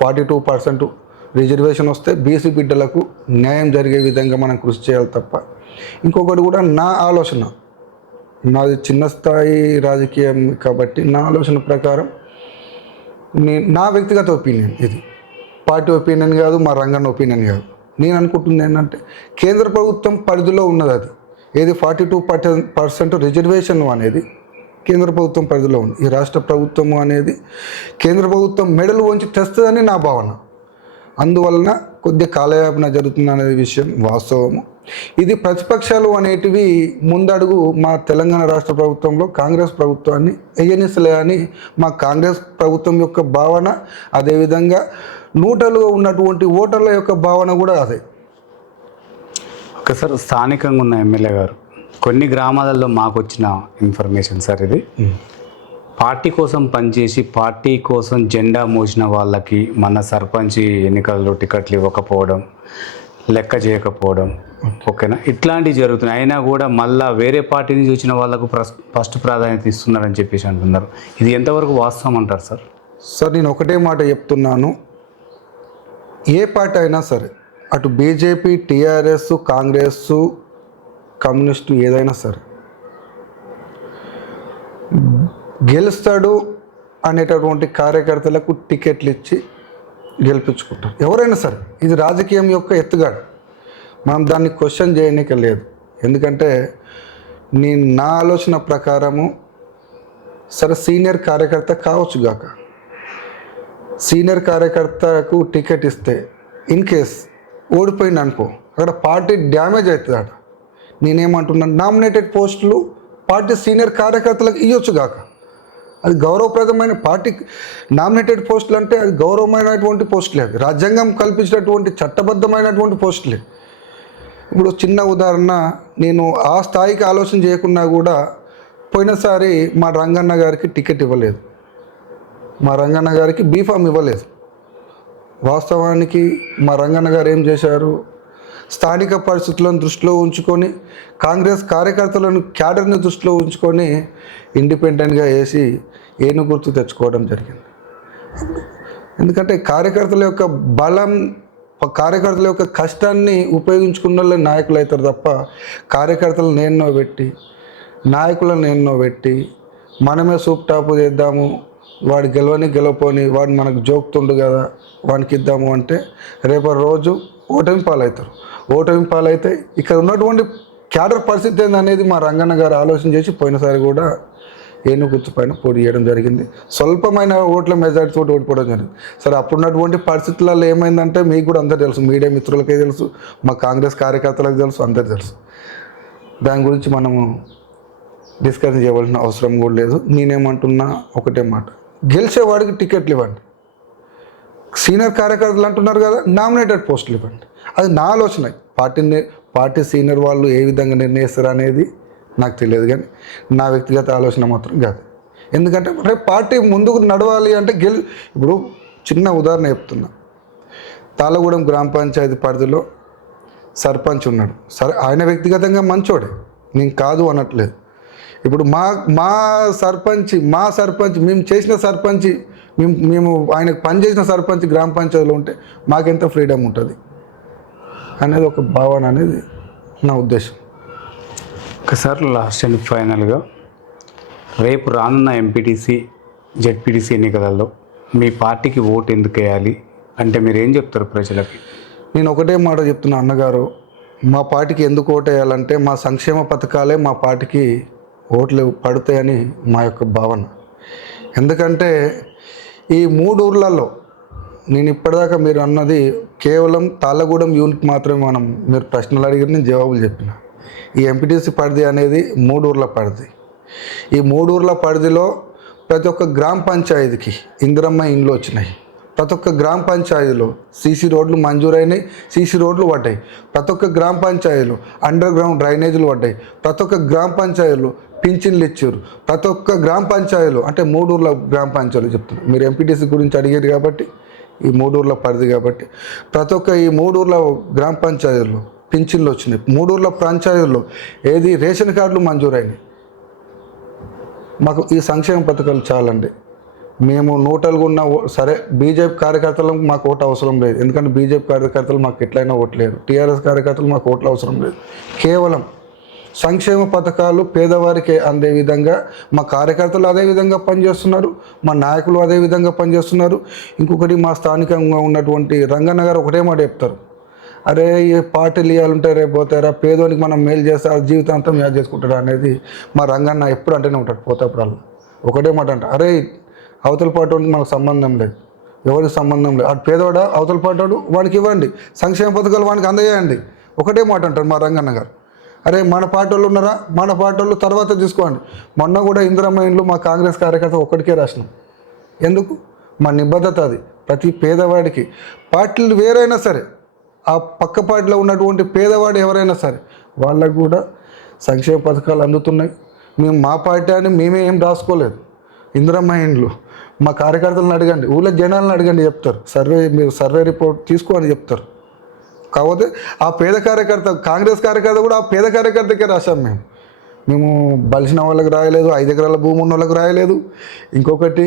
42% రిజర్వేషన్ వస్తే బీసీ బిడ్డలకు న్యాయం జరిగే విధంగా మనం కృషి చేయాలి తప్ప. ఇంకొకటి కూడా నా ఆలోచన, నాది చిన్న స్థాయి రాజకీయం కాబట్టి నా ఆలోచన ప్రకారం నా వ్యక్తిగత ఒపీనియన్, ఇది పార్టీ ఒపీనియన్ కాదు, మా రంగన్న ఒపీనియన్ కాదు. నేను అనుకుంటుంది ఏంటంటే కేంద్ర ప్రభుత్వం పరిధిలో ఉన్నది అది. ఏది 42% రిజర్వేషన్ అనేది కేంద్ర ప్రభుత్వం పరిధిలో ఉంది. ఈ రాష్ట్ర ప్రభుత్వము అనేది కేంద్ర ప్రభుత్వం మెడలు వంచి తెస్తుందని నా భావన. అందువలన కొద్దిగా కాలయాపన జరుగుతుంది అనేది విషయం వాస్తవము. ఇది ప్రతిపక్షాలు అనేటివి ముందడుగు మా తెలంగాణ రాష్ట్ర ప్రభుత్వంలో కాంగ్రెస్ ప్రభుత్వాన్ని ఎయ్యనిసలే అని మా కాంగ్రెస్ ప్రభుత్వం యొక్క భావన, అదేవిధంగా నూటలుగా ఉన్నటువంటి ఓటర్ల యొక్క భావన కూడా అదే. ఒకసారి స్థానికంగా ఉన్న ఎమ్మెల్యే గారు, కొన్ని గ్రామాలలో మాకు వచ్చిన ఇన్ఫర్మేషన్ సార్, ఇది పార్టీ కోసం పనిచేసి పార్టీ కోసం జెండా మోసిన వాళ్ళకి మన సర్పంచ్ ఎన్నికల్లో టికెట్లు ఇవ్వకపోవడం, లెక్క చేయకపోవడం, ఓకేనా, ఇట్లాంటివి జరుగుతున్నాయి. అయినా కూడా మళ్ళీ వేరే పార్టీ నుంచి వచ్చిన వాళ్ళకు ఫస్ట్ ప్రాధాన్యత ఇస్తున్నారని చెప్పేసి అంటున్నారు. ఇది ఎంతవరకు వాస్తవం అంటారు సార్? సార్, నేను ఒకటే మాట చెప్తున్నాను, ఏ పార్టీ అయినా సరే, అటు బీజేపీ, టీఆర్ఎస్, కాంగ్రెస్, కమ్యూనిస్టు ఏదైనా సరే గెలుస్తాడు అనేటటువంటి కార్యకర్తలకు టికెట్లు ఇచ్చి గెలిపించుకుంటారు ఎవరైనా సరే. ఇది రాజకీయం యొక్క ఎత్తుగాడు, మనం దాన్ని క్వశ్చన్ చేయడానికి లేదు. ఎందుకంటే నా ఆలోచన ప్రకారము సరే సీనియర్ కార్యకర్త కావచ్చు గాక, సీనియర్ కార్యకర్తకు టికెట్ ఇస్తే ఇన్ కేస్ ఓడిపోయింది అనుకో, అక్కడ పార్టీ డ్యామేజ్ అవుతుంది. అక్కడ నేనేమంటున్నాను, నామినేటెడ్ పోస్టులు పార్టీ సీనియర్ కార్యకర్తలకు ఇవ్వచ్చు గాక, అది గౌరవప్రదమైన పార్టీ నామినేటెడ్ పోస్టులు అంటే అది గౌరవమైనటువంటి పోస్టులే, అవి రాజ్యాంగం కల్పించినటువంటి చట్టబద్ధమైనటువంటి పోస్టులే. ఇప్పుడు చిన్న ఉదాహరణ, నేను ఆ స్థాయికి ఆలోచన చేయకున్నా కూడా పోయినసారి మా రంగన్న గారికి టికెట్ ఇవ్వలేదు, మా రంగన్న గారికి బీఫామ్ ఇవ్వలేదు. వాస్తవానికి మా రంగన్న గారు ఏం చేశారు, స్థానిక పరిస్థితులను దృష్టిలో ఉంచుకొని కాంగ్రెస్ కార్యకర్తలను క్యాడర్ని దృష్టిలో ఉంచుకొని ఇండిపెండెంట్గా వేసి ఏను గుర్తు తెచ్చుకోవడం జరిగింది. ఎందుకంటే కార్యకర్తల యొక్క బలం, కార్యకర్తల యొక్క కష్టాన్ని ఉపయోగించుకున్న వాళ్ళే నాయకులు అవుతారు తప్ప కార్యకర్తలను ఎన్నో పెట్టి, నాయకులను ఎన్నో పెట్టి మనమే సూప్ టాప్ చేద్దాము, వాడు గెలవపోని వాడు మనకు జోక్తుండు కదా వానికి ఇద్దాము అంటే రేపటి రోజు ఓటమి పాలవుతారు. ఓటమి పాలైతే ఇక్కడ ఉన్నటువంటి క్యాడర్ పరిస్థితి ఏందనేది మా రంగన్న గారు ఆలోచన చేసి పోయినసారి కూడా ఏనుగు గుర్తు పైన పోటీ చేయడం జరిగింది. స్వల్పమైన ఓట్ల మెజార్టీతో ఓడిపోవడం జరిగింది. సరే, అప్పుడున్నటువంటి పరిస్థితులలో ఏమైందంటే మీకు కూడా అందరూ తెలుసు, మీడియా మిత్రులకే తెలుసు, మా కాంగ్రెస్ కార్యకర్తలకు తెలుసు, అందరు తెలుసు. దాని గురించి మనము డిస్కస్ చేయవలసిన అవసరం కూడా లేదు. నేనేమంటున్నా ఒకటే మాట, గెలిచేవాడికి టికెట్లు ఇవ్వండి. సీనియర్ కార్యకర్తలు అంటున్నారు కదా, నామినేటెడ్ పోస్టులు ఇవ్వండి. అది నా ఆలోచన. పార్టీ సీనియర్ వాళ్ళు ఏ విధంగా నిర్ణయిస్తారు అనేది నాకు తెలియదు, కానీ నా వ్యక్తిగత ఆలోచన మాత్రం కాదు. ఎందుకంటే రేపు పార్టీ ముందుకు నడవాలి అంటే ఇప్పుడు చిన్న ఉదాహరణ చెప్తున్నా. తాళగూడెం గ్రామ పంచాయతీ పరిధిలో సర్పంచ్ ఉన్నాడు. సరే, ఆయన వ్యక్తిగతంగా మంచోడే, నేను కాదు అనట్లేదు. ఇప్పుడు మా సర్పంచ్ మేము చేసిన సర్పంచ్, మేము ఆయనకు పనిచేసిన సర్పంచ్ గ్రామ పంచాయతీలో ఉంటే మాకెంత ఫ్రీడమ్ ఉంటుంది అనేది ఒక భావన అనేది నా ఉద్దేశం. ఒకసారి లాస్ట్ అండ్ ఫైనల్గా రేపు రానున్న ఎంపీటీసీ జెడ్పీటీసీ ఎన్నికలలో మీ పార్టీకి ఓటు ఎందుకు వేయాలి అంటే మీరు ఏం చెప్తారు ప్రజలకి? నేను ఒకటే మాట చెప్తున్నా అన్నగారు, మా పార్టీకి ఎందుకు ఓటు వేయాలంటే మా సంక్షేమ పథకాలే మా పార్టీకి ఓట్లు పడతాయని మా యొక్క భావన. ఎందుకంటే ఈ 3 ఊర్లలో నేను ఇప్పటిదాకా మీరు అన్నది కేవలం తాళ్ళగూడెం యూనిట్ మాత్రమే మీరు ప్రశ్నలు అడిగిన నేను జవాబులు చెప్పిన. ఈ ఎంపీటీసీ పరిధి అనేది 3 ఊర్ల పరిధి. ఈ 3 ఊర్ల పరిధిలో ప్రతి ఒక్క గ్రామ పంచాయతీకి ఇందిరమ్మ ఇండ్లు వచ్చినాయి. ప్రతి ఒక్క గ్రామ పంచాయతీలో సీసీ రోడ్లు మంజూరైనాయి, సీసీ రోడ్లు పడ్డాయి. ప్రతి ఒక్క గ్రామ పంచాయతీలో అండర్ గ్రౌండ్ డ్రైనేజీలు పడ్డాయి. ప్రతి ఒక్క గ్రామ పంచాయతీలో పింఛన్లు ఇచ్చారు. ప్రతి ఒక్క గ్రామ పంచాయతీలో, అంటే 3 ఊర్ల గ్రామ పంచాయతీలు చెప్తున్నారు, మీరు ఎంపీటీసీ గురించి అడిగారు కాబట్టి ఈ 3 ఊర్ల పరిధి కాబట్టి ప్రతి ఒక్క ఈ 3 ఊర్ల గ్రామ పంచాయతీల్లో పింఛన్లు వచ్చినాయి. 3 ఊర్ల పంచాయతీల్లో ఏది రేషన్ కార్డులు మంజూరైనాయి. మాకు ఈ సంక్షేమ పథకాలు చాలండి. మేము నూటలుగా ఉన్న సరే, బీజేపీ కార్యకర్తలకు మాకు ఓటు అవసరం లేదు, ఎందుకంటే బీజేపీ కార్యకర్తలు మాకు ఎట్లయినా ఓట్లేరు. టీఆర్ఎస్ కార్యకర్తలు మాకు ఓట్లు అవసరం లేదు. కేవలం సంక్షేమ పథకాలు పేదవారికి అందే విధంగా మా కార్యకర్తలు అదే విధంగా పనిచేస్తున్నారు, మా నాయకులు అదే విధంగా పనిచేస్తున్నారు. ఇంకొకటి, మా స్థానికంగా ఉన్నటువంటి రంగన్న గారు ఒకటే మాట చెప్తారు, అరే ఈ పార్టీలు ఇవ్వాలంటే రేపు పోతారా, పేదోనికి మనం మేలు చేస్తే ఆ జీవితాంతం యాద్ చేసుకుంటాడు అనేది మా రంగన్న ఎప్పుడు అంటేనే ఉంటాడు. పోతాపురాలు ఒకటే మాట అంట, అరే అవతల పాటోడికి మనకు సంబంధం లేదు, ఎవరికి సంబంధం లేదు, అటు పేదవాడా అవతల పాటోడు వానికి ఇవ్వండి, సంక్షేమ పథకాలు వానికి అందజేయండి, ఒకటే మాట అంటారు మా రంగన్న గారు. అరే మన పార్టీలు ఉన్నారా, మన పార్టీలు తర్వాత తీసుకోండి. మొన్న కూడా ఇందిరమ్మ ఇండ్లు మా కాంగ్రెస్ కార్యకర్త ఒక్కడికే రాసినాం. ఎందుకు? మా నిబద్ధత అది. ప్రతి పేదవాడికి, పార్టీలు వేరైనా సరే, ఆ పక్క పార్టీలో ఉన్నటువంటి పేదవాడు ఎవరైనా సరే వాళ్ళకు కూడా సంక్షేమ పథకాలు అందుతున్నాయి. మేము మా పార్టీ అని మేమే ఏం రాసుకోలేదు. ఇందిరమ్మ ఇండ్లు మా కార్యకర్తలను అడగండి, ఊళ్ళో జనాలను అడగండి, చెప్తారు. మీరు సర్వే రిపోర్ట్ తీసుకోని చెప్తారు. కాకపోతే ఆ పేద కార్యకర్త, కాంగ్రెస్ కార్యకర్త కూడా ఆ పేద కార్యకర్తకే రాశాం. మేము బలిసిన వాళ్ళకి రాయలేదు, 5 ఎకరాల భూమి ఉన్న వాళ్ళకి రాయలేదు, ఇంకొకటి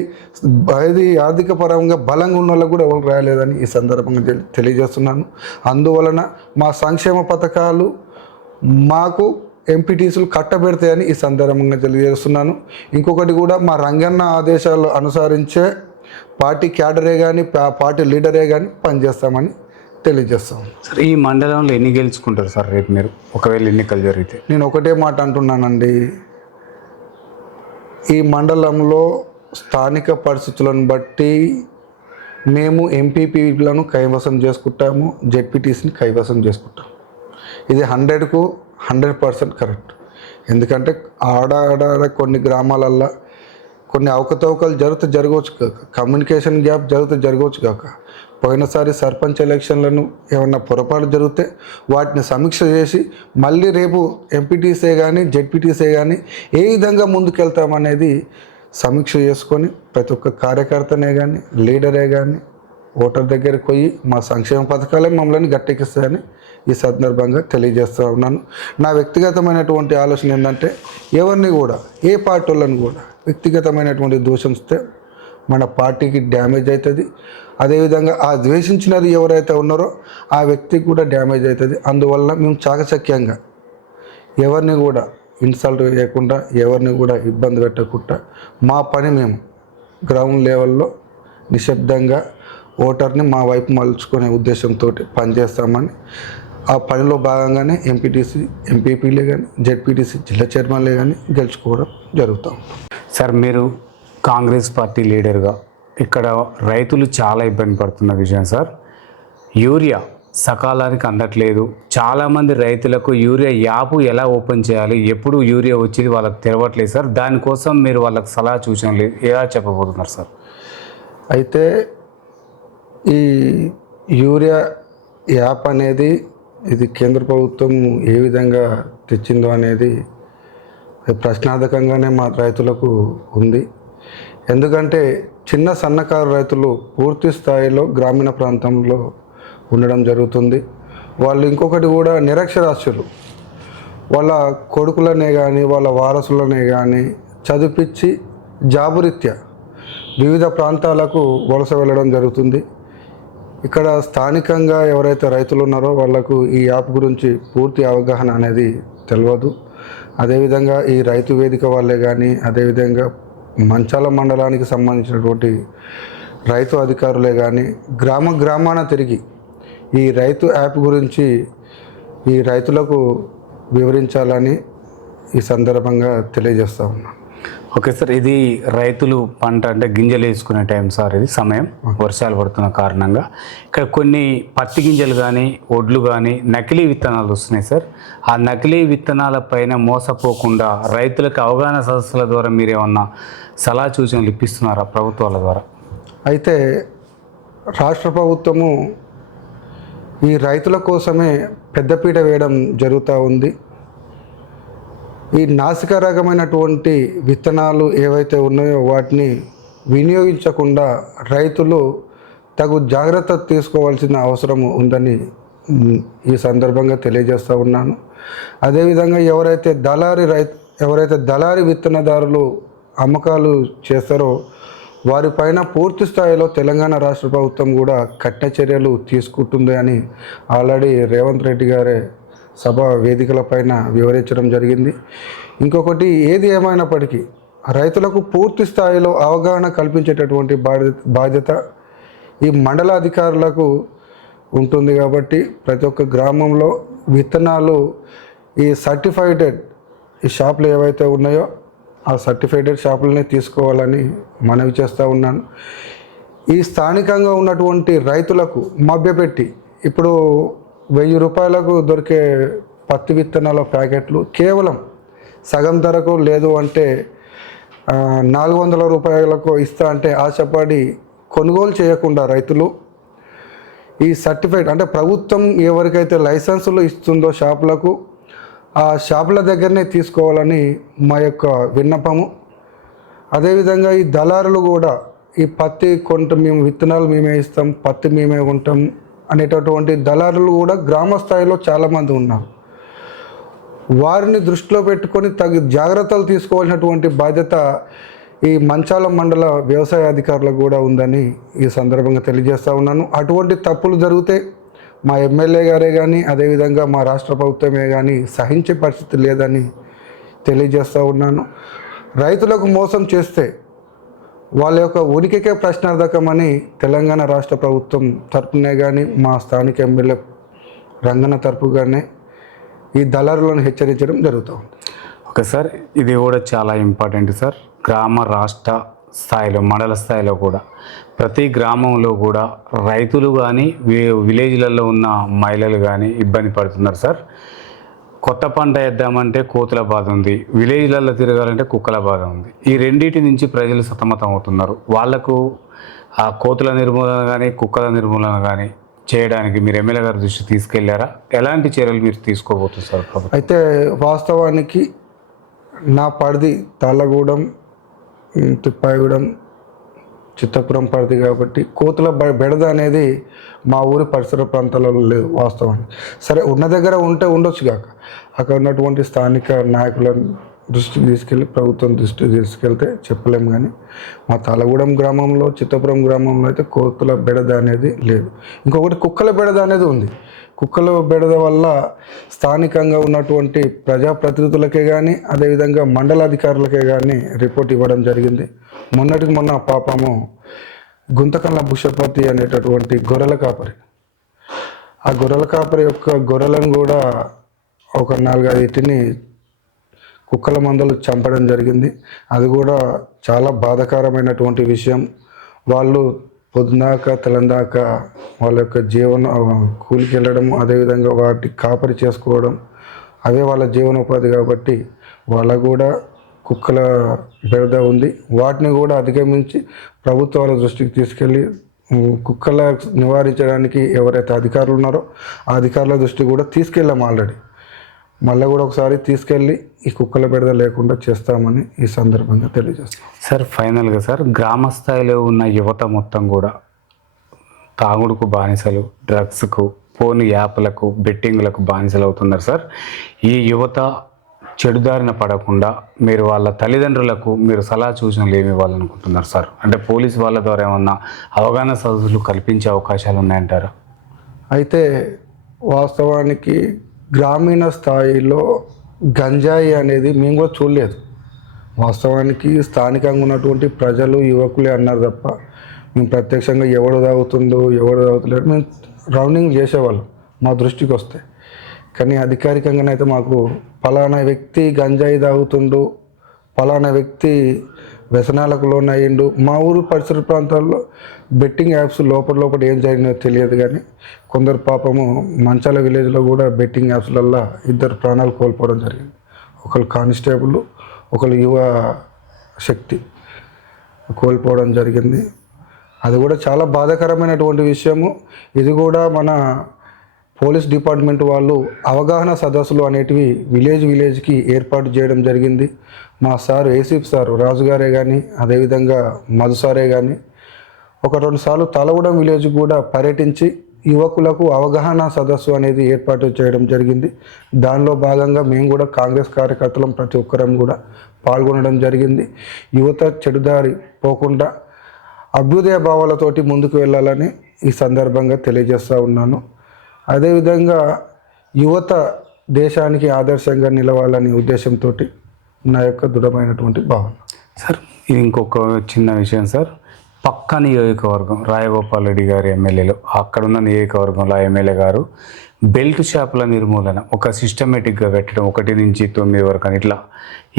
అది ఆర్థిక పరంగా బలంగా ఉన్న వాళ్ళకి కూడా ఎవరికి రాయలేదని ఈ సందర్భంగా తెలియజేస్తున్నాను. అందువలన మా సంక్షేమ పథకాలు మాకు ఎంపీటీసీలు కట్టబెడతాయని ఈ సందర్భంగా తెలియజేస్తున్నాను. ఇంకొకటి కూడా, మా రంగన్న ఆదేశాలు అనుసరించే పార్టీ క్యాడరే కానీ పార్టీ లీడరే కానీ పనిచేస్తామని తెలియజేస్తాం. సార్, ఈ మండలంలో ఎన్ని గెలుచుకుంటారు సార్ రేపు మీరు ఒకవేళ ఎన్నికలు జరిగితే? నేను ఒకటే మాట అంటున్నానండి, ఈ మండలంలో స్థానిక పరిస్థితులను బట్టి మేము ఎంపీపీలను కైవసం చేసుకుంటాము, జెడ్పీటీసీని కైవసం చేసుకుంటాము. ఇది 100% కరెక్ట్. ఎందుకంటే ఆడ కొన్ని గ్రామాలల్లో కొన్ని అవకతవకలు జరగవచ్చు కాక, కమ్యూనికేషన్ గ్యాప్ జరగవచ్చు కాక, పోయినసారి సర్పంచ్ ఎలక్షన్లను ఏమన్నా పొరపాటు జరిగితే వాటిని సమీక్ష చేసి మళ్ళీ రేపు ఎంపీటీసీ కానీ జెడ్పీటీసీ కానీ ఏ విధంగా ముందుకెళ్తామనేది సమీక్ష చేసుకొని ప్రతి ఒక్క కార్యకర్తనే కానీ లీడరే కానీ ఓటర్ దగ్గరికి పోయి మా సంక్షేమ పథకాలే మమ్మల్ని గట్టెక్కిస్తాయని ఈ సందర్భంగా తెలియజేస్తూ ఉన్నాను. నా వ్యక్తిగతమైనటువంటి ఆలోచన ఏంటంటే, ఎవరిని కూడా, ఏ పార్టీ వాళ్ళని కూడా వ్యక్తిగతమైనటువంటి దూషిస్తే మన పార్టీకి డ్యామేజ్ అవుతుంది. అదేవిధంగా ఆ ద్వేషించినది ఎవరైతే ఉన్నారో ఆ వ్యక్తికి కూడా డ్యామేజ్ అవుతుంది. అందువల్ల మేము చాకచక్యంగా ఎవరిని కూడా ఇన్సల్ట్ చేయకుండా, ఎవరిని కూడా ఇబ్బంది పెట్టకుండా మా పని మేము గ్రౌండ్ లెవెల్లో నిశ్శబ్దంగా ఓటర్ని మా వైపు మలుచుకునే ఉద్దేశంతో పనిచేస్తామని, ఆ పనిలో భాగంగానే ఎంపీటీసీ ఎంపీపీలే కానీ జెడ్పీటీసీ జిల్లా చైర్మన్లే కానీ గెలుచుకోవడం జరుగుతాం. సార్ మీరు కాంగ్రెస్ పార్టీ లీడర్గా ఇక్కడ రైతులు చాలా ఇబ్బంది పడుతున్న విషయం సార్. యూరియా సకాలానికి అందట్లేదు. చాలామంది రైతులకు యూరియా యాప్ ఎలా ఓపెన్ చేయాలి, ఎప్పుడు యూరియా వచ్చేది వాళ్ళకి తెలవట్లేదు సార్. దానికోసం మీరు వాళ్ళకి సలహా సూచనలు ఎలా చెప్పబోతున్నారు సార్? అయితే ఈ యూరియా యాప్ అనేది ఇది కేంద్ర ప్రభుత్వం ఏ విధంగా తెచ్చిందో అనేది ప్రశ్నార్థకంగానే మా రైతులకు ఉంది. ఎందుకంటే చిన్న సన్నకారు రైతులు పూర్తి స్థాయిలో గ్రామీణ ప్రాంతంలో ఉండడం జరుగుతుంది. వాళ్ళు ఇంకొకటి కూడా నిరక్షరాస్యులు. వాళ్ళ కొడుకులనే కానీ వాళ్ళ వారసులనే కానీ చదివించి జాబురీత్యా వివిధ ప్రాంతాలకు వలస వెళ్ళడం జరుగుతుంది. ఇక్కడ స్థానికంగా ఎవరైతే రైతులు ఉన్నారో వాళ్ళకు ఈ యాప్ గురించి పూర్తి అవగాహన అనేది తెలియదు. అదేవిధంగా ఈ రైతు వేదిక వాళ్ళే కానీ, అదేవిధంగా మంచాల మండలానికి సంబంధించినటువంటి రైతు అధికారులే కానీ గ్రామాన తిరిగి ఈ రైతు యాప్ గురించి ఈ రైతులకు వివరించాలని ఈ సందర్భంగా తెలియజేస్తా ఉన్నాను. ఓకే సార్, ఇది రైతులు పంట అంటే గింజలు వేసుకునే టైం సార్. ఇది సమయం వర్షాలు పడుతున్న కారణంగా ఇక్కడ కొన్ని పత్తి గింజలు కానీ ఒడ్లు కానీ నకిలీ విత్తనాలు వస్తున్నాయి సార్. ఆ నకిలీ విత్తనాల పైన మోసపోకుండా రైతులకు అవగాహన సదస్సుల ద్వారా మీరు ఏమన్నా సలహా సూచనలు ఇప్పిస్తున్నారా ప్రభుత్వాల ద్వారా? అయితే రాష్ట్ర ప్రభుత్వము ఈ రైతుల కోసమే పెద్దపీట వేయడం జరుగుతూ ఉంది. ఈ నాసిక రకమైనటువంటి విత్తనాలు ఏవైతే ఉన్నాయో వాటిని వినియోగించకుండా రైతులు తగు జాగ్రత్త తీసుకోవాల్సిన అవసరం ఉందని ఈ సందర్భంగా తెలియజేస్తూ ఉన్నాను. అదేవిధంగా ఎవరైతే దళారీ విత్తనదారులు అమ్మకాలు చేస్తారో వారిపైన పూర్తి స్థాయిలో తెలంగాణ రాష్ట్ర ప్రభుత్వం కూడా కఠిన చర్యలు తీసుకుంటుంది అని ఆల్రెడీ రేవంత్ రెడ్డి గారే సభ వేదికలపైన వివరించడం జరిగింది. ఇంకొకటి ఏది ఏమైనప్పటికీ రైతులకు పూర్తి స్థాయిలో అవగాహన కల్పించేటటువంటి బాధ్యత ఈ మండల అధికారులకు ఉంటుంది. కాబట్టి ప్రతి ఒక్క గ్రామంలో విత్తనాలు ఈ సర్టిఫైడెడ్ ఈ షాపులు ఏవైతే ఉన్నాయో ఆ సర్టిఫైడెడ్ షాపులనే తీసుకోవాలని మనవి చేస్తూ ఉన్నాను. ఈ స్థానికంగా ఉన్నటువంటి రైతులకు మభ్యపెట్టి ఇప్పుడు 1000 రూపాయలకు దొరికే పత్తి విత్తనాల ప్యాకెట్లు కేవలం సగం ధరకు లేదు అంటే 400 రూపాయలకు ఇస్తా అంటే ఆశపడి కొనుగోలు చేయకుండా రైతులు ఈ సర్టిఫైడ్ అంటే ప్రభుత్వం ఎవరికైతే లైసెన్సులు ఇస్తుందో షాపులకు ఆ షాపుల దగ్గరనే తీసుకోవాలని మా యొక్క విన్నపము. అదేవిధంగా ఈ దళారులు కూడా ఈ పత్తి మేము విత్తనాలు మేమే ఇస్తాం, పత్తి మేమే కొంటాం అనేటటువంటి దళారులు కూడా గ్రామ స్థాయిలో చాలామంది ఉన్నారు. వారిని దృష్టిలో పెట్టుకొని తగు జాగ్రత్తలు తీసుకోవాల్సినటువంటి బాధ్యత ఈ మంచాల మండల వ్యవసాయ అధికారులకు కూడా ఉందని ఈ సందర్భంగా తెలియజేస్తూ ఉన్నాను. అటువంటి తప్పులు జరిగితే మా ఎమ్మెల్యే గారే కానీ అదేవిధంగా మా రాష్ట్ర ప్రభుత్వమే కానీ సహించే పరిస్థితి లేదని తెలియజేస్తూ ఉన్నాను. రైతులకు మోసం చేస్తే వాళ్ళ యొక్క ఉనికికే ప్రశ్నార్థకమని తెలంగాణ రాష్ట్ర ప్రభుత్వం తరపునే కానీ మా స్థానిక ఎమ్మెల్యే రంగన్న తరపుగానే ఈ దళారులను హెచ్చరించడం జరుగుతుంది. ఓకే సార్, ఇది కూడా చాలా ఇంపార్టెంట్ సార్. గ్రామ రాష్ట్ర స్థాయిలో మండల స్థాయిలో కూడా ప్రతి గ్రామంలో కూడా రైతులు కానీ విలేజ్లలో ఉన్న మహిళలు కానీ ఇబ్బంది పడుతున్నారు సార్. కొత్త పంట వేద్దామంటే కోతుల బాధ ఉంది, విలేజ్లలో తిరగాలంటే కుక్కల బాధ ఉంది. ఈ రెండింటి నుంచి ప్రజలు సతమతం అవుతున్నారు. వాళ్లకు ఆ కోతుల నిర్మూలన కానీ కుక్కల నిర్మూలన కానీ చేయడానికి మీరు ఎమ్మెల్యే గారి దృష్టి తీసుకెళ్లారా? ఎలాంటి చర్యలు మీరు తీసుకోబోతున్నారు ప్రభుత్వం? అయితే వాస్తవానికి నా పరిధి తాళ్ళగూడెం, తిప్పాయిగూడెం, చిత్తపురం పరిధి కాబట్టి కోతుల బెడద అనేది మా ఊరి పరిసర ప్రాంతాలలో లేదు వాస్తవానికి. సరే ఉన్న దగ్గర ఉంటే ఉండొచ్చు కాక అక్కడ ఉన్నటువంటి స్థానిక నాయకుల దృష్టికి తీసుకెళ్ళి ప్రభుత్వం దృష్టికి తీసుకెళ్తే చెప్పలేము. కానీ మా తాళ్ళగూడెం గ్రామంలో, చిత్తపురం గ్రామంలో అయితే కోతుల బెడద అనేది లేదు. ఇంకొకటి కుక్కల బెడద అనేది ఉంది. కుక్కల బెడద వల్ల స్థానికంగా ఉన్నటువంటి ప్రజాప్రతినిధులకే కానీ అదేవిధంగా మండలాధికారులకే కానీ రిపోర్ట్ ఇవ్వడం జరిగింది. మొన్నటికి మొన్న పాపము గుంతకల్ల భూషపతి అనేటటువంటి గొర్రెల కాపరి, ఆ గొర్రెల కాపరి యొక్క గొర్రెలను కూడా ఒక 4-5 ఇంటిని కుక్కల మందలు చంపడం జరిగింది. అది కూడా చాలా బాధాకరమైనటువంటి విషయం. వాళ్ళు పొద్దునాక తెలందాక వాళ్ళ యొక్క కూలికి వెళ్ళడం, అదేవిధంగా వాటి కాపరి చేసుకోవడం, అవే వాళ్ళ జీవనోపాధి కాబట్టి వాళ్ళకు కూడా కుక్కల బెడద ఉంది. వాటిని కూడా అధిగమించి ప్రభుత్వాల దృష్టికి తీసుకెళ్ళి కుక్కల నివారించడానికి ఎవరైతే అధికారులు ఉన్నారో ఆ అధికారుల దృష్టి కూడా తీసుకెళ్ళాం ఆల్రెడీ. మళ్ళీ కూడా ఒకసారి తీసుకెళ్ళి ఈ కుక్కల బెడద లేకుండా చేస్తామని ఈ సందర్భంగా తెలియజేస్తాం. సార్ ఫైనల్గా సార్, గ్రామ స్థాయిలో ఉన్న యువత మొత్తం కూడా తాగుడుకు బానిసలు, డ్రగ్స్కు, ఫోన్ యాప్లకు, బెట్టింగ్లకు బానిసలు అవుతున్నారు సార్. ఈ యువత చెడుదారిన పడకుండా మీరు వాళ్ళ తల్లిదండ్రులకు మీరు సలహా సూచనలు ఏమి ఇవ్వాలనుకుంటున్నారు సార్? అంటే పోలీసు వాళ్ళ ద్వారా ఏమన్నా అవగాహన సదస్సులు కల్పించే అవకాశాలు ఉన్నాయంటారా? అయితే వాస్తవానికి గ్రామీణ స్థాయిలో గంజాయి అనేది మేము కూడా చూడలేదు. వాస్తవానికి స్థానికంగా ఉన్నటువంటి ప్రజలు, యువకులే అన్నారు తప్ప మేము ప్రత్యక్షంగా ఎవడు తాగుతుందో ఎవడు తాగుతలేడు మేము రౌండింగ్ చేసేవాళ్ళం మా దృష్టికి వస్తే. కానీ అధికారికంగానైతే మాకు పలానా వ్యక్తి గంజాయి తాగుతుండు, పలానా వ్యక్తి వ్యసనాలకు లోనయ్యిండు, మా ఊరు పరిసర ప్రాంతాల్లో బెట్టింగ్ యాప్స్ లోపల ఏం జరిగినో తెలియదు. కానీ కొందరు పాపము మంచాల విలేజ్లో కూడా బెట్టింగ్ యాప్స్లల్లో 2 ప్రాణాలు కోల్పోవడం జరిగింది. ఒకరు కానిస్టేబుల్, ఒకరు యువ శక్తి కోల్పోవడం జరిగింది. అది కూడా చాలా బాధాకరమైనటువంటి విషయము. ఇది కూడా మన పోలీస్ డిపార్ట్మెంట్ వాళ్ళు అవగాహన సదస్సులు అనేటివి విలేజ్కి ఏర్పాటు చేయడం జరిగింది. మా సార్ ఏసీపీ సార్ రాజుగారే కానీ, అదేవిధంగా మధు సారే కానీ 1-2 సార్లు తలగూడెం విలేజ్ కూడా పర్యటించి యువకులకు అవగాహన సదస్సు అనేది ఏర్పాటు చేయడం జరిగింది. దానిలో భాగంగా మేము కూడా కాంగ్రెస్ కార్యకర్తలం ప్రతి ఒక్కరం కూడా పాల్గొనడం జరిగింది. యువత చెడుదారి పోకుండా అభ్యుదయ భావాలతోటి ముందుకు వెళ్ళాలని ఈ సందర్భంగా తెలియజేస్తూ ఉన్నాను. అదేవిధంగా యువత దేశానికి ఆదర్శంగా నిలవాలనే ఉద్దేశంతో నా యొక్క దృఢమైనటువంటి భావన. సార్ ఇది ఇంకొక చిన్న విషయం సార్, పక్క నియోజకవర్గం రాయగోపాల్ రెడ్డి గారి ఎమ్మెల్యేలు, అక్కడున్న నియోజకవర్గంలో ఎమ్మెల్యే గారు బెల్ట్ షాపుల నిర్మూలన ఒక సిస్టమేటిక్గా పెట్టడం 1 నుంచి 9 వరకు అని ఇట్లా,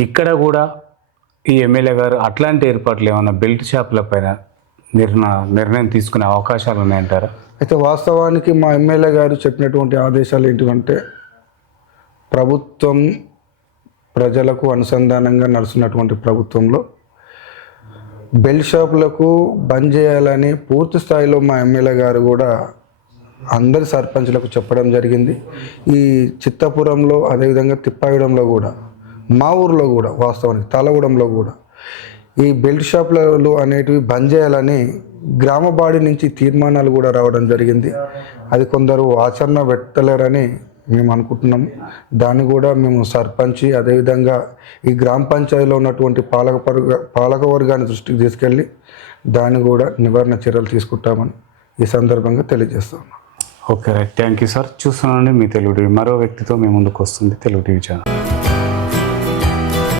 ఇక్కడ కూడా ఈ ఎమ్మెల్యే గారు అట్లాంటి ఏర్పాట్లు ఏమైనా బెల్ట్ షాపుల పైన నిర్ణయం తీసుకునే అవకాశాలు ఉన్నాయంటారా? అయితే వాస్తవానికి మా ఎమ్మెల్యే గారు చెప్పినటువంటి ఆదేశాలు ఏంటంటే, ప్రభుత్వం ప్రజలకు అనుసంధానంగా నడుస్తున్నటువంటి ప్రభుత్వంలో బెల్ట్ షాపులకు బంద్ చేయాలని పూర్తి స్థాయిలో మా ఎమ్మెల్యే గారు కూడా అందరి సర్పంచ్లకు చెప్పడం జరిగింది. ఈ చిత్తపురంలో, అదేవిధంగా తిప్పాయిడంలో కూడా, మా ఊర్లో కూడా, వాస్తవానికి తాళగూడెంలో కూడా ఈ బెల్ట్ షాపులు అనేటివి బంద్ చేయాలని గ్రామ బాడీ నుంచి తీర్మానాలు కూడా రావడం జరిగింది. అది కొందరు ఆచరణ పెట్టలేరని మేము అనుకుంటున్నాం. దాన్ని కూడా మేము సర్పంచ్, అదేవిధంగా ఈ గ్రామ పంచాయతీలో ఉన్నటువంటి పాలకవర్గాన్ని దృష్టికి తీసుకెళ్ళి దాన్ని కూడా నివారణ చర్యలు తీసుకుంటామని ఈ సందర్భంగా తెలియజేస్తాం. Okay right, thank you sir. చూస్తున్నానండి మీ తెలుగు టీవీ. మరో వ్యక్తితో మీ ముందుకు వస్తుంది తెలుగు టీవీ ఛానల్.